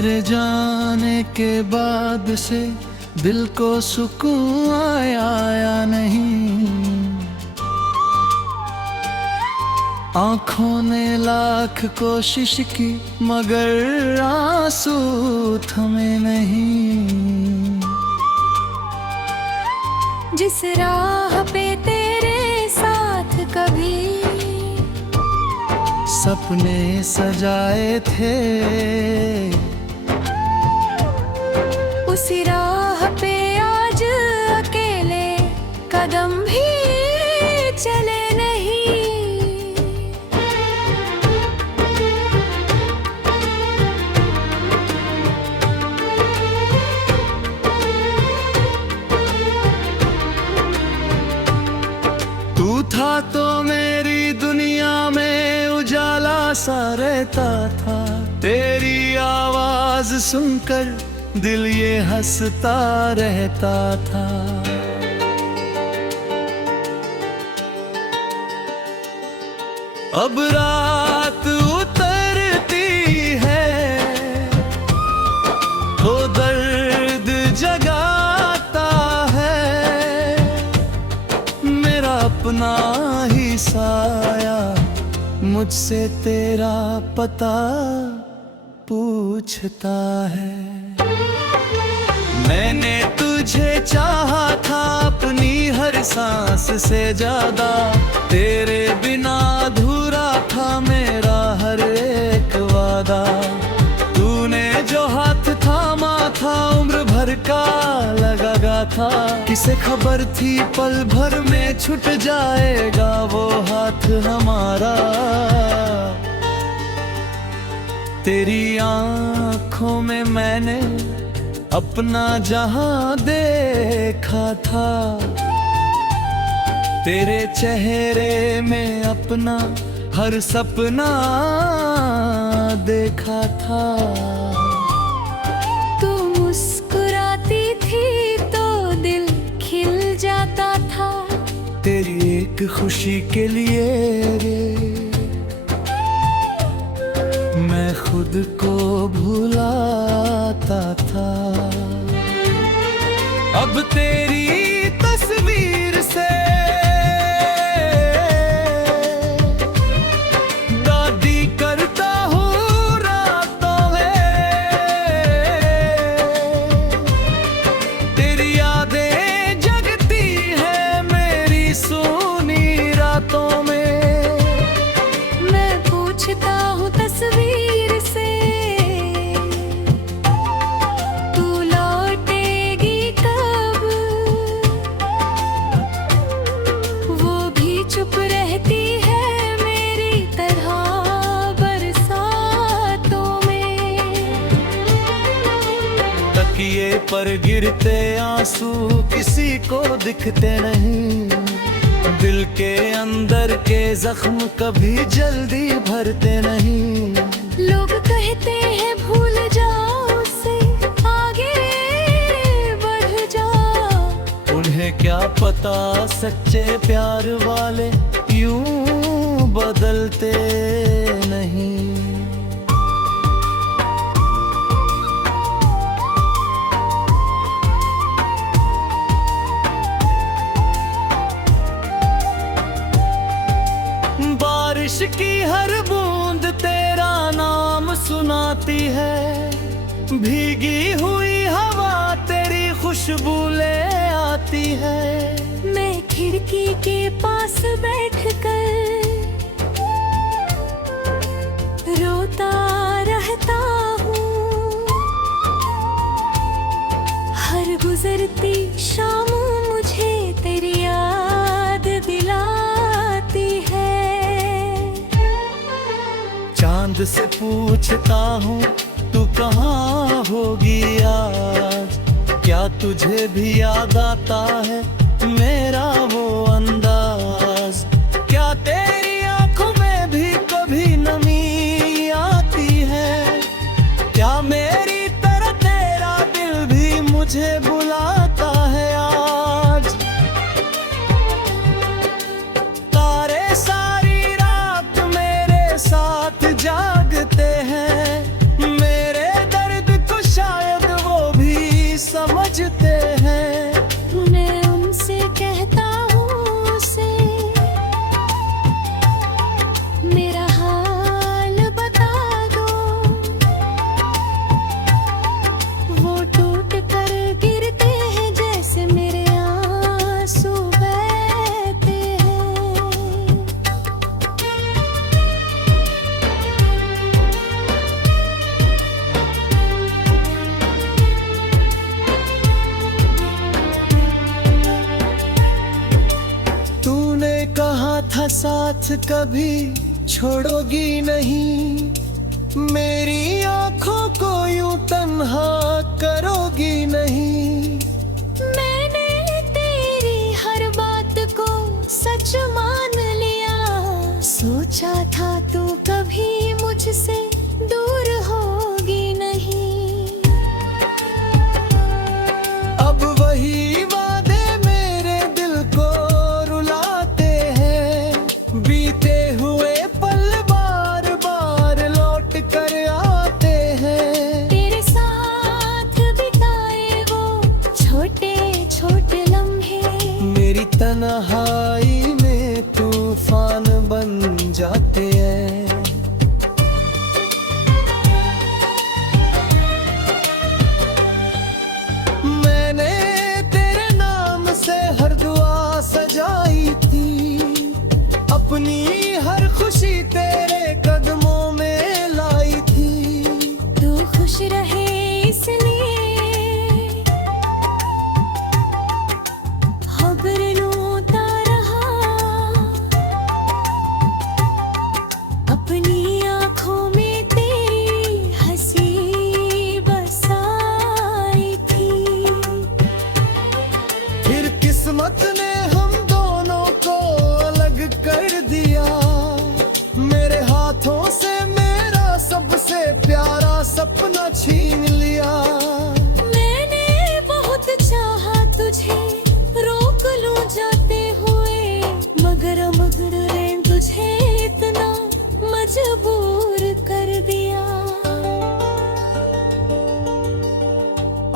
तेरे जाने के बाद से दिल को सुकून आया या नहीं। आंखों ने लाख कोशिश की मगर आंसू थमे नहीं। जिस राह पे तेरे साथ कभी सपने सजाए थे, उसी राह पे आज अकेले कदम भी चले नहीं। तू था तो मेरी दुनिया में उजाला सा रहता था। तेरी आवाज सुनकर दिल ये हंसता रहता था। अब रात उतरती है तो दर्द जगाता है। मेरा अपना ही साया मुझसे तेरा पता पूछता है। मैंने तुझे चाहा था अपनी हर सांस से ज्यादा। तेरे बिना अधूरा था मेरा हर एक वादा। तूने जो हाथ थामा था उम्र भर का लगा था। किसे खबर थी पल भर में छूट जाएगा वो हाथ हमारा। तेरी आंखों में मैंने अपना जहां देखा था। तेरे चेहरे में अपना हर सपना देखा था। तू मुस्कुराती थी तो दिल खिल जाता था। तेरी एक खुशी के लिए मैं खुद को भुलाता था। अब तेरी तस्वीर से दादी करता हूँ रातों में। तेरी यादें जगती है मेरी सूनी रातों में। मैं पूछता हूँ तस्वीर से तू लौटेगी कब। वो भी चुप रहती है मेरी तरह बरसातों में। तकिए पर गिरते आंसू किसी को दिखते नहीं। दिल के अंदर के जख्म कभी जल्दी भरते नहीं। लोग कहते हैं भूल जाओ उसे, आगे बढ़ जाओ। उन्हें क्या पता सच्चे प्यार वाले यूं बदलते नहीं। बारिश की हर बूंद तेरा नाम सुनाती है। भीगी हुई हवा तेरी खुशबू ले आती है। मैं खिड़की के पास बैठकर रोता रहता हूँ। हर गुजरती शाम मुझे तेरी याद दिलाती है। चांद से पूछता हूँ तू कहाँ होगी आज। क्या तुझे भी याद आता है मेरा वो अंदाज। क्या तेरी आंखों में भी कभी नमी आती है। क्या मेरी तरह तेरा दिल भी मुझे बुलाता है आज। तारे सारी रात मेरे साथ जागते हैं। मेरे दर्द साथ कभी छोड़ोगी नहीं, मेरी आंखों को यूं तन्हा करोगी नहीं। मैंने तेरी हर बात को सच मान लिया, सोचा था तू कभी मुझसे दूर होगी नहीं। अब वही वादे मेरे दिल को रुलाते हैं, बीते हुए पल बार बार लौट कर आते हैं। तेरे साथ बिताए वो छोटे छोटे लम्हे मेरी तन्हाई में तूफान बन जाते हैं। मैंने तेरे नाम से हर दुआ सजाई थी, अपनी हर खुशी तेरे कदमों में लाई थी। तू खुश रहे इसलिए खबर लूटा रहा, अपनी आंखों में तेरी हंसी बसाई थी। फिर किस्मत ने हम दोनों को अलग कर दिया, मेरे हाथों से मेरा सबसे प्यारा सपना छीन लिया। मैंने बहुत चाहा तुझे रोक लूं जाते हुए, मगर ने तुझे इतना मजबूर कर दिया।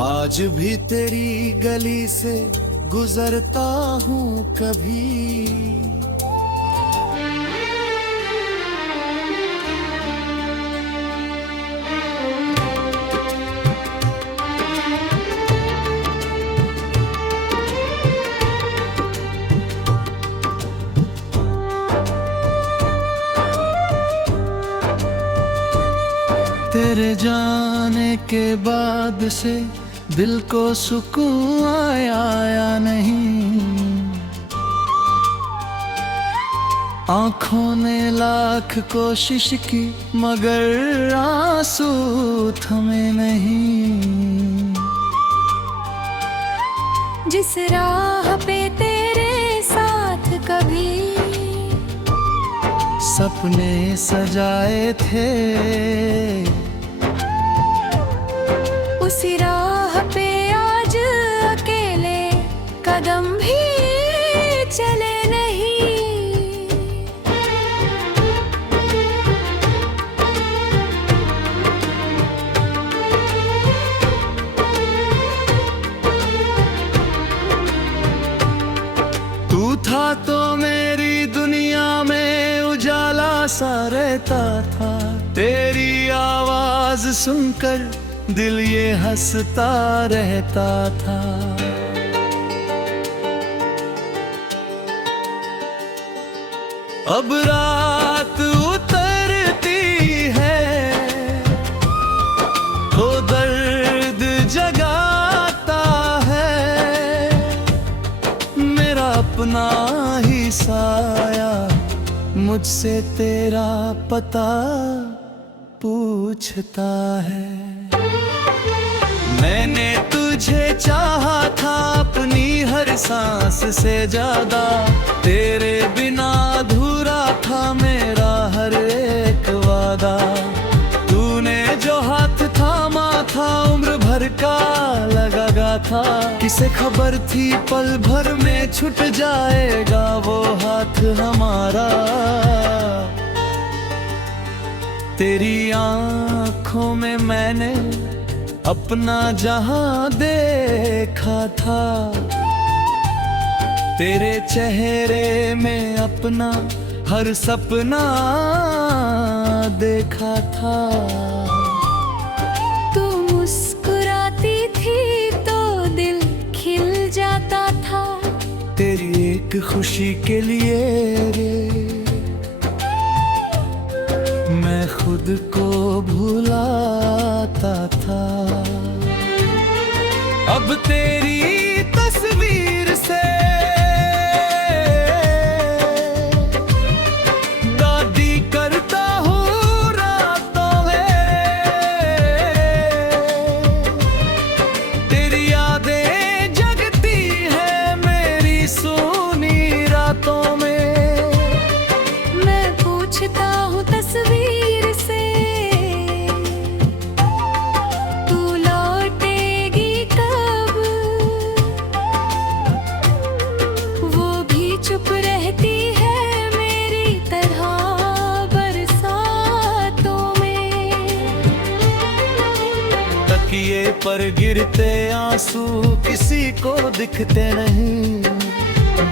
आज भी तेरी गली से गुजरता हूँ कभी, तेरे जाने के बाद से दिल को सुकून आया नहीं, आंखों ने लाख कोशिश की मगर आंसू थमे नहीं। जिस राह पे तेरे साथ कभी सपने सजाए थे, उसी राह पे आज अकेले कदम भी चले नहीं। तू था तो मेरी दुनिया में उजाला सा रहता था, तेरी आवाज सुनकर दिल ये हंसता रहता था। अब रात उतरती है तो दर्द जगाता है, मेरा अपना ही साया मुझसे तेरा पता पूछता है। मैंने तुझे चाहा था अपनी हर सांस से ज्यादा, तेरे बिना अधूरा था मेरा हर एक वादा। तूने जो हाथ थामा था उम्र भर का लगा था, किसे खबर थी पल भर में छूट जाएगा वो हाथ हमारा। तेरी आंखों में मैंने अपना जहां देखा था, तेरे चेहरे में अपना हर सपना देखा था। तू मुस्कुराती थी तो दिल खिल जाता था, तेरी एक खुशी के लिए रे मैं खुद को भुलाता था। अब तेरी तस्वीर से पर गिरते आंसू किसी को दिखते नहीं।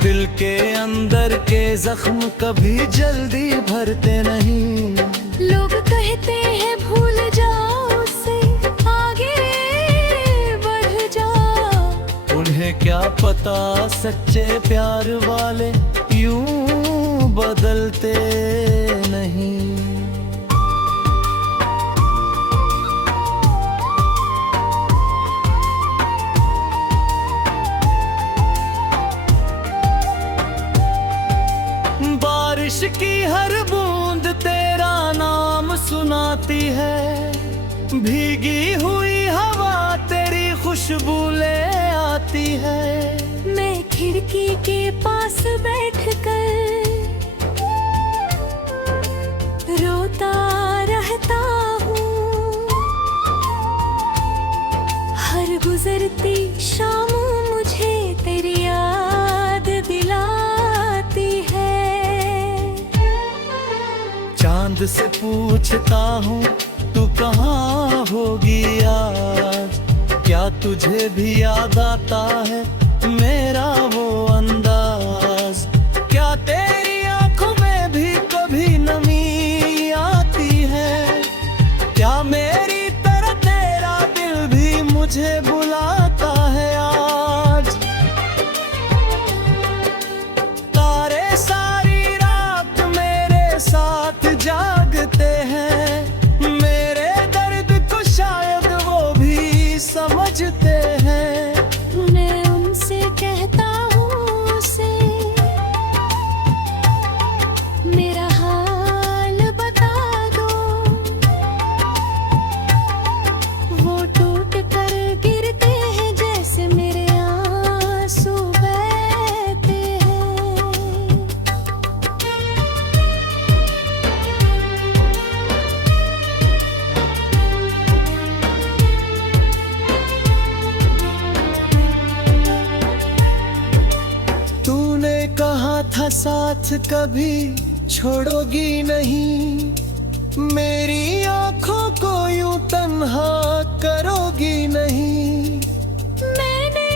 दिल के अंदर के जख्म कभी जल्दी भरते नहीं। लोग कहते हैं भूल जाओ उसे, आगे बढ़ जाओ। उन्हें क्या पता सच्चे प्यार वाले यूं बदलते नहीं। बारिश की हर बूंद तेरा नाम सुनाती है। भीगी हुई हवा तेरी खुशबू ले आती है। मैं खिड़की के पास बैठकर रोता रहता हूँ। हर गुजरती शाम मुझे तेरी याद दिलाती है। चांद से पूछता हूँ तू कहाँ होगी आज। क्या तुझे भी याद आता है मेरा वो अंदाज। क्या तेरी आंखों में भी कभी नमी आती है। क्या मेरी तरह तेरा दिल भी मुझे बुलाता है आज। तारे सारी रात मेरे साथ जागते हैं। मेरे दर्द को शायद वो भी समझते हैं। मैं उनसे कहता हूँ उसे मेरा हाल बता दो। वो टूट कर गिरते हैं जैसे मेरे आंसू बहते हैं। तूने कहा था साथ कभी छोड़ोगी नहीं। मेरी आंखों को यूं तन्हा करोगी नहीं। मैंने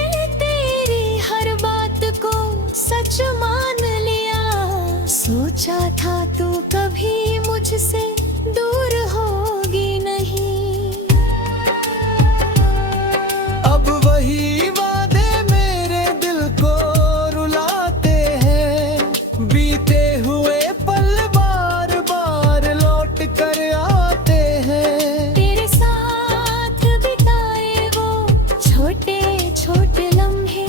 तेरी हर बात को सच मान लिया। सोचा था तू कभी मुझसे दूर होगी नहीं। अब वही वादे मेरे दिल को रुलाते हैं। बीते हुए पल बार बार लौट कर आते हैं। तेरे साथ बिताए वो छोटे छोटे लम्हे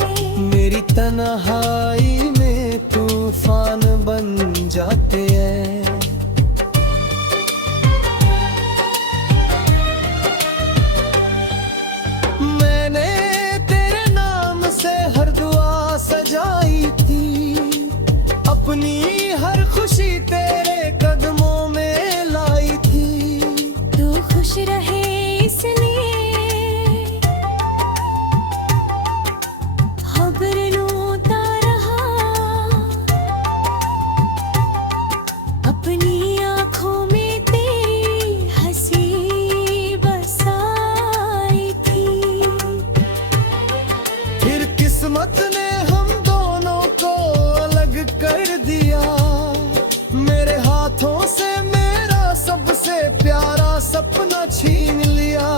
मेरी तन्हाई में तूफान बन जाते हैं। मैंने तेरे नाम से हर दुआ सजाई थी। अपनी हर खुशी तेरे कदमों में लाई थी। तू खुश रहे इसलिए खबर लूटा रहा। अपनी आँखों में तेरी हंसी बसाई थी। फिर किस्मत ने हम दोनों को अलग कर दिया। मेरे हाथों से मेरा सबसे प्यारा सपना छीन लिया।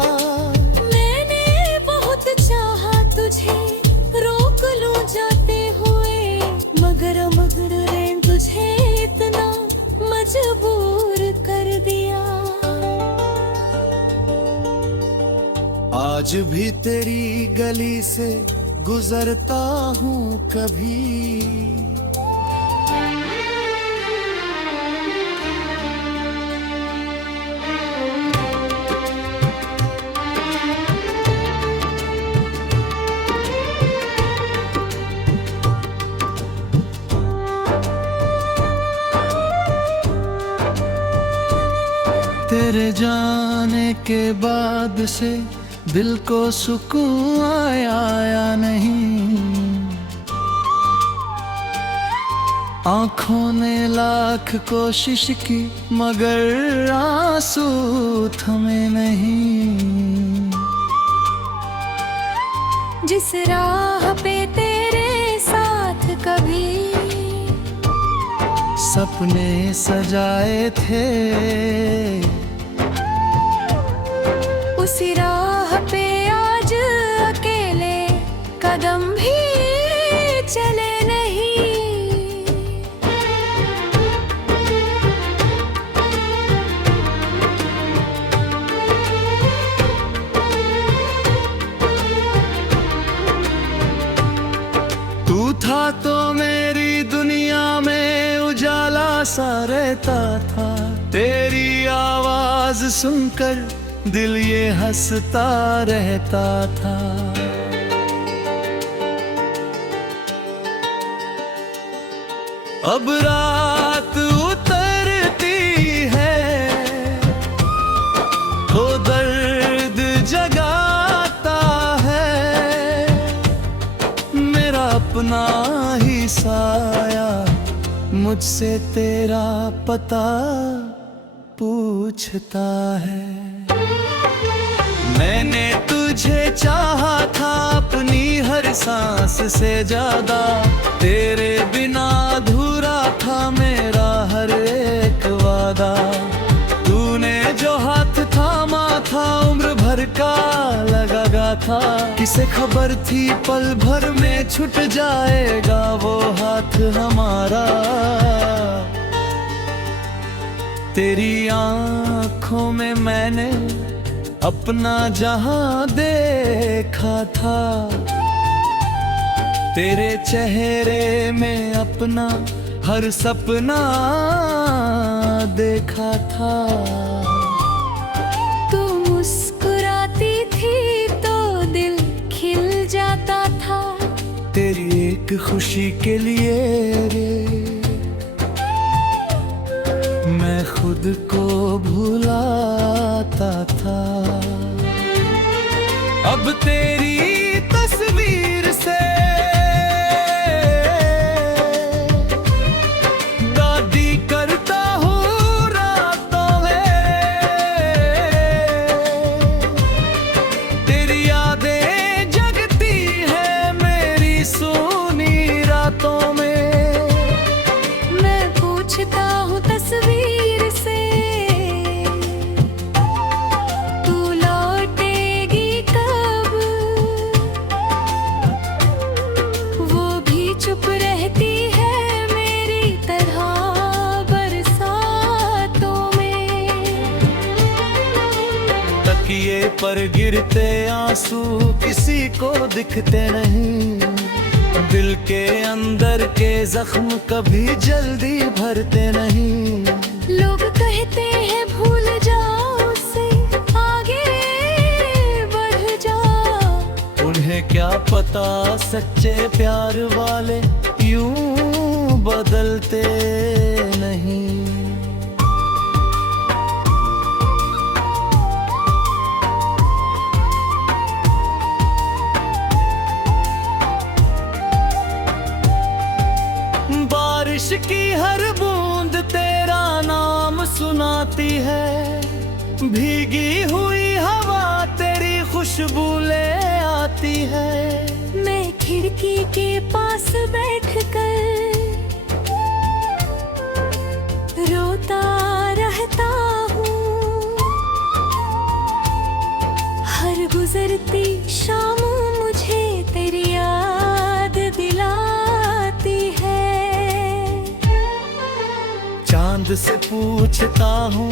मैंने बहुत चाहा तुझे रोक लूं जाते हुए, मगर ने तुझे इतना मजबूर कर दिया। आज भी तेरी गली से गुजरता हूँ कभी। तेरे जाने के बाद से दिल को सुकून आया या नहीं। आँखों ने लाख कोशिश की मगर आंसू थमे नहीं। जिस राह पे तेरे साथ कभी सपने सजाए थे, उसी राह पे आज अकेले कदम भी चले नहीं। तू था तो मेरी दुनिया में उजाला सा रहता था, तेरी आवाज सुनकर दिल ये हंसता रहता था। अब रात उतरती है तो दर्द जगाता है, मेरा अपना ही साया मुझसे तेरा पता पूछता है। मैंने तुझे चाहा था अपनी हर सांस से ज्यादा, तेरे बिना अधूरा था मेरा हर एक वादा। तूने जो हाथ थामा था उम्र भर का लगा था, किसे खबर थी पल भर में छूट जाएगा वो हाथ हमारा। तेरी आंखों में मैंने अपना जहां देखा था, तेरे चेहरे में अपना हर सपना देखा था। तू मुस्कुराती थी तो दिल खिल जाता था, तेरी एक खुशी के लिए रे मैं खुद को भुलाता था। अब तेरी तस्वीर से दादी करता हूँ रातों में, तेरी यादें जगती है मेरी सूनी रातों में। मैं पूछता हूँ तस्वीर से तू लौटेगी कब, वो भी चुप रहती है मेरी तरह बरसातों में। तकिए पर गिरते आंसू किसी को दिखते नहीं, दिल के अंदर के जख्म कभी जल्दी भरते नहीं। लोग कहते हैं भूल जाओ उसे, आगे बढ़ जाओ, उन्हें क्या पता सच्चे प्यार वाले यूं बदलते नहीं। बारिश की हर बूंद तेरा नाम सुनाती है, भीगी हुई हवा तेरी खुशबू ले आती है। मैं खिड़की के पास बैठकर रोता रहता हूँ, हर गुजरती शाम मुझे तेरी याद दिलाती है। चांद से पूछता हूँ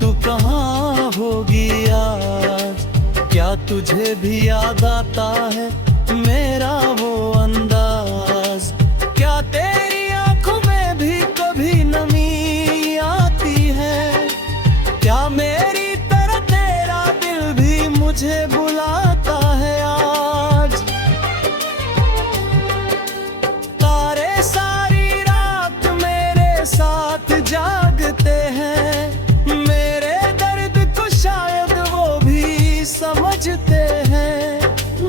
तू कहाँ होगी आज, क्या तुझे भी याद आता है मेरा वो अंदाज। क्या तेरी आंखों में भी कभी नमी आती है, क्या मेरी तरह तेरा दिल भी मुझे बुलाता है आज। तारे सारी रात मेरे साथ जागते हैं, मेरे दर्द को शायद वो भी समझते हैं।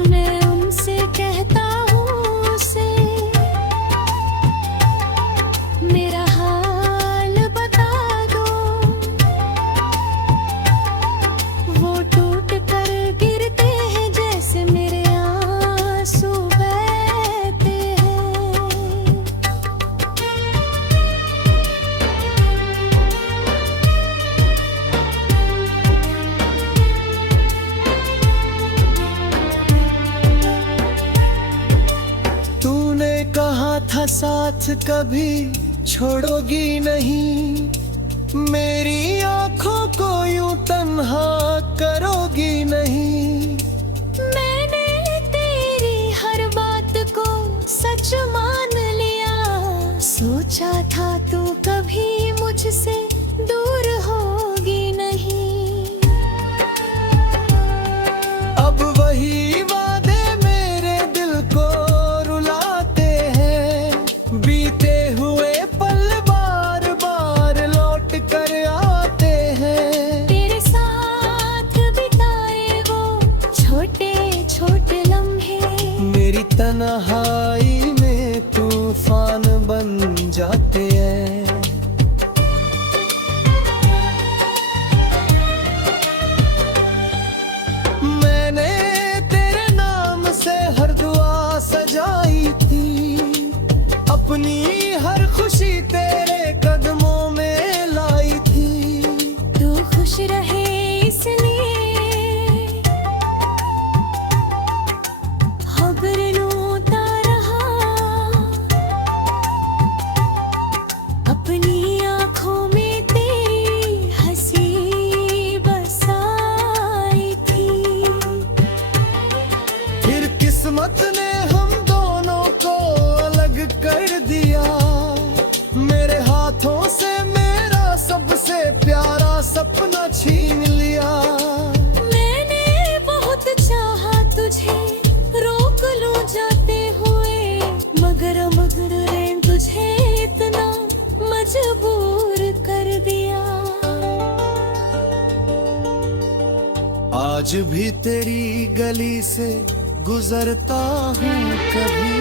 मैं उनसे कहता हूँ उसे मेरा हाल बता दो, वो टूट कर गिरते हैं जैसे मेरे आंसू। कभी छोड़ोगी नहीं, मेरी आंखों को यूं तन्हा करोगी नहीं। मैंने तेरी हर बात को सच मान लिया, सोचा था तू कभी मुझसे दूर होगी नहीं। अब वही वादे मेरे दिल को रुलाते हैं, बीते हुए पल बार बार लौट कर आते हैं। तेरे साथ बिताए वो छोटे छोटे लम्हे मेरी तन्हाई में तूफान बन जाते हैं। मैंने तेरे नाम से हर दुआ सजाई थी, अपनी हर खुशी तेरे कदमों में लाई थी। तू खुश रहे इसलिए खबर लूटा रहा, अपनी आंखों में तेरी हंसी बसाई थी। फिर किस्मत ने हम दोनों को अलग कर दिया, मेरे हाथों से मेरा सबसे प्यारा सपना छीन लिया। मैंने बहुत चाहा तुझे रोक लूं जाते हुए, मगर तुझे इतना मजबूर कर दिया। आज भी तेरी गली से गुजरता हूँ कभी,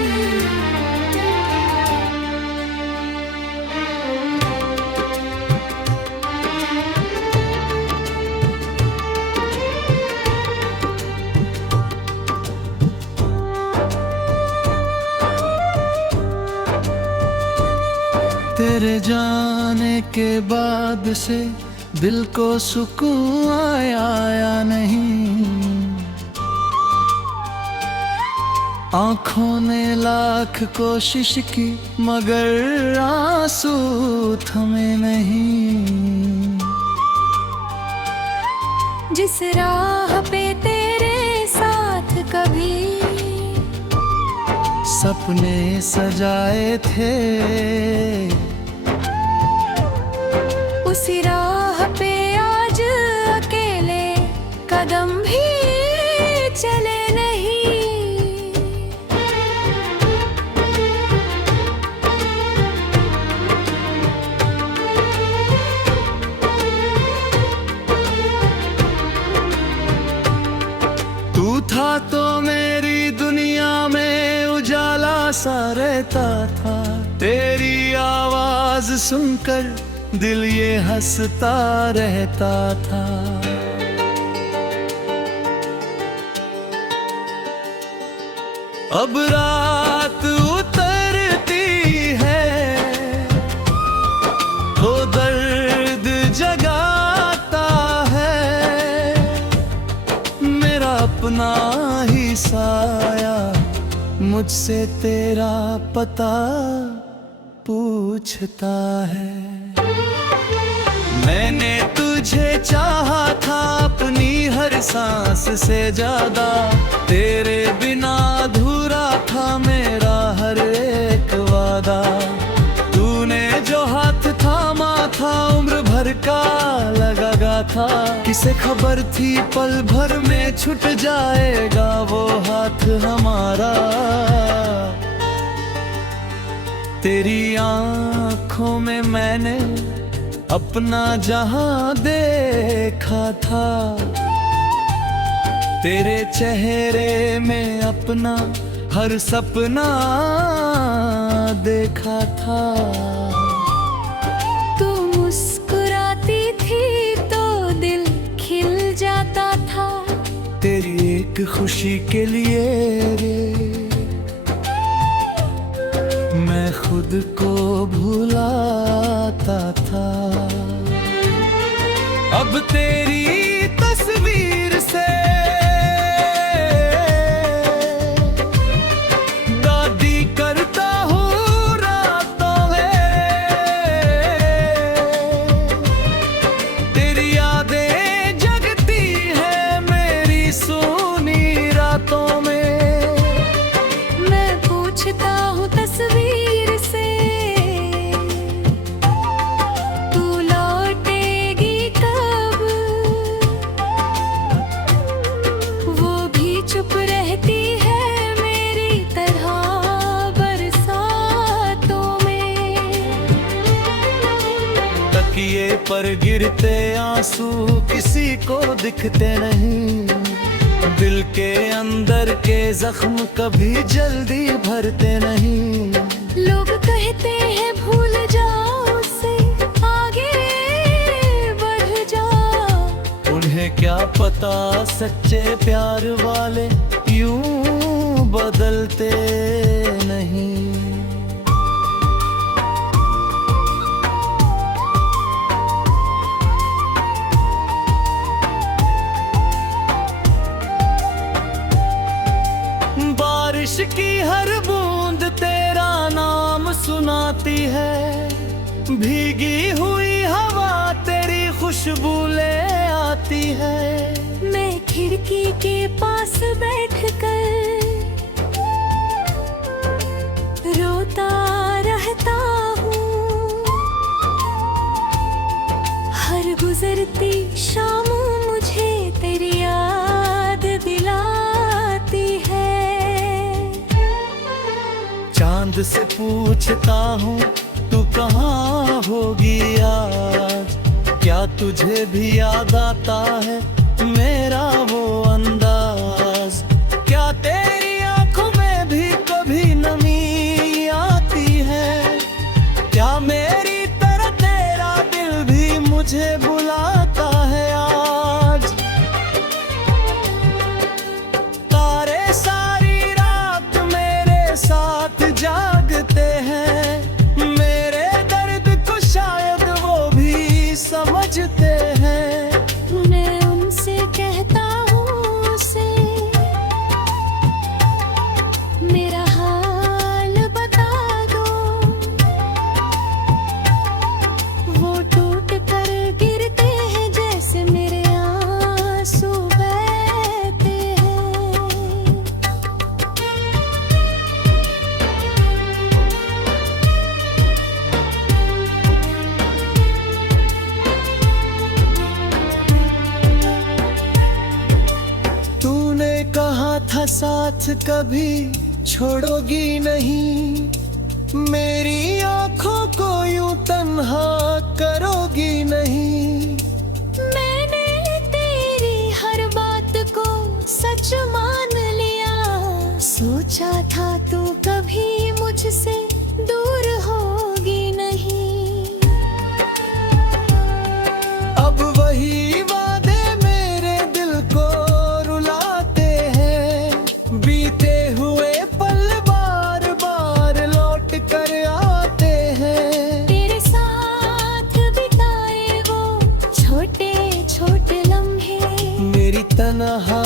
तेरे जाने के बाद से दिल को सुकून आया नहीं। आंखों ने लाख कोशिश की मगर आंसू थमे नहीं। जिस राह पे तेरे साथ कभी सपने सजाए थे, उसी राह पे आज अकेले कदम भी चले नहीं। तू था तो मेरी दुनिया में उजाला सा रहता था, तेरी आवाज सुनकर दिल ये हंसता रहता था। अब रात उतरती है तो दर्द जगाता है, मेरा अपना ही साया मुझसे तेरा पता पूछता है। मैंने तुझे चाहा था अपनी हर सांस से ज्यादा, तेरे बिना अधूरा था मेरा हर एक वादा। तूने जो हाथ थामा था उम्र भर का लगा था, किसे खबर थी पल भर में छूट जाएगा वो हाथ हमारा। तेरी आंखों में मैंने अपना जहां देखा था, तेरे चेहरे में अपना हर सपना देखा था। तू मुस्कुराती थी तो दिल खिल जाता था, तेरी एक खुशी के लिए रे मैं खुद को भुलाता था। अब तेरी तस्वीर से दादी करता हूँ रातों तकिए पर गिरते आंसू किसी को दिखते नहीं। दिल के अंदर के जख्म कभी जल्दी भरते नहीं। लोग कहते हैं भूल जाओ उसे, आगे बढ़ जाओ। उन्हें क्या पता सच्चे प्यार वाले यूं बदलते नहीं। बारिश की हर बूंद तेरा नाम सुनाती है। भीगी हुई हवा तेरी खुशबू ले आती है। मैं खिड़की के पास बैठकर रोता रहता हूँ। हर गुजरती शाम मुझे तेरी याद दिलाती है। चांद से पूछता हूँ तू कहाँ होगी आज। क्या तुझे भी याद आता है मेरा वो अंदाज। क्या तेरी आंखों में भी कभी नमी आती है। क्या मेरी तरह तेरा दिल भी मुझे बुलाता है आज। तारे सारी रात मेरे साथ जागते हैं। मेरे दर्द को शायद वो भी समझते हैं। मैं उनसे कहता हूँ उसे मेरा हाल बता दो। वो टूट कर गिरते हैं जैसे मेरे आंसू बहते हैं। तूने कहा था साथ कभी छोड़ोगी नहीं। मेरी आंखों को यूं तन्हा करोगी नहीं। मैंने तेरी हर बात को सच मान लिया। सोचा था तू कभी मुझसे दूर होगी नहीं। अब वही वादे मेरे दिल को रुलाते हैं। बीते हुए पल बार बार लौट कर आते हैं। तेरे साथ बिताए वो छोटे छोटे लम्हे मेरी तन्हा